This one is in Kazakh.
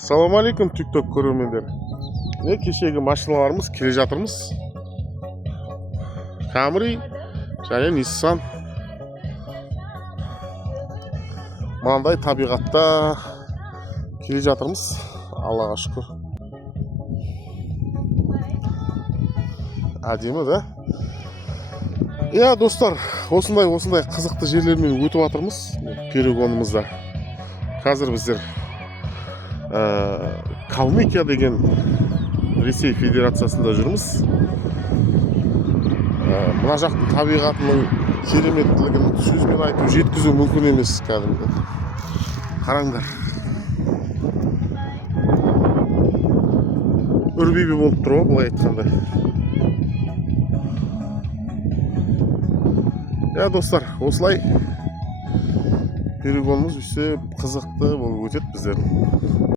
Ассалаумағалейкум TikTok көрермендер. Кешегі машиналарымыз келе жатырмыз. Camry және Nissan. Мынандай табиғатта келе жатырмыз. Аллаға шүкір. Әдемі да? Достар, осындай қызықты жерлермен өтіп жатырмыз перегонымызда. Қазір біздер Калмыкия деген Ресей Федерациясында жүрміз. Мына жақтың табиғатының кереметтілігін сөзбен айтып жеткізу мүмкін емес кәдімгі. Қараңдар. Үрбейбе болып тұр ғой, былай айтқанда. Достар, осылай перегонымыз өсе қызықты болып өтеді біздердің.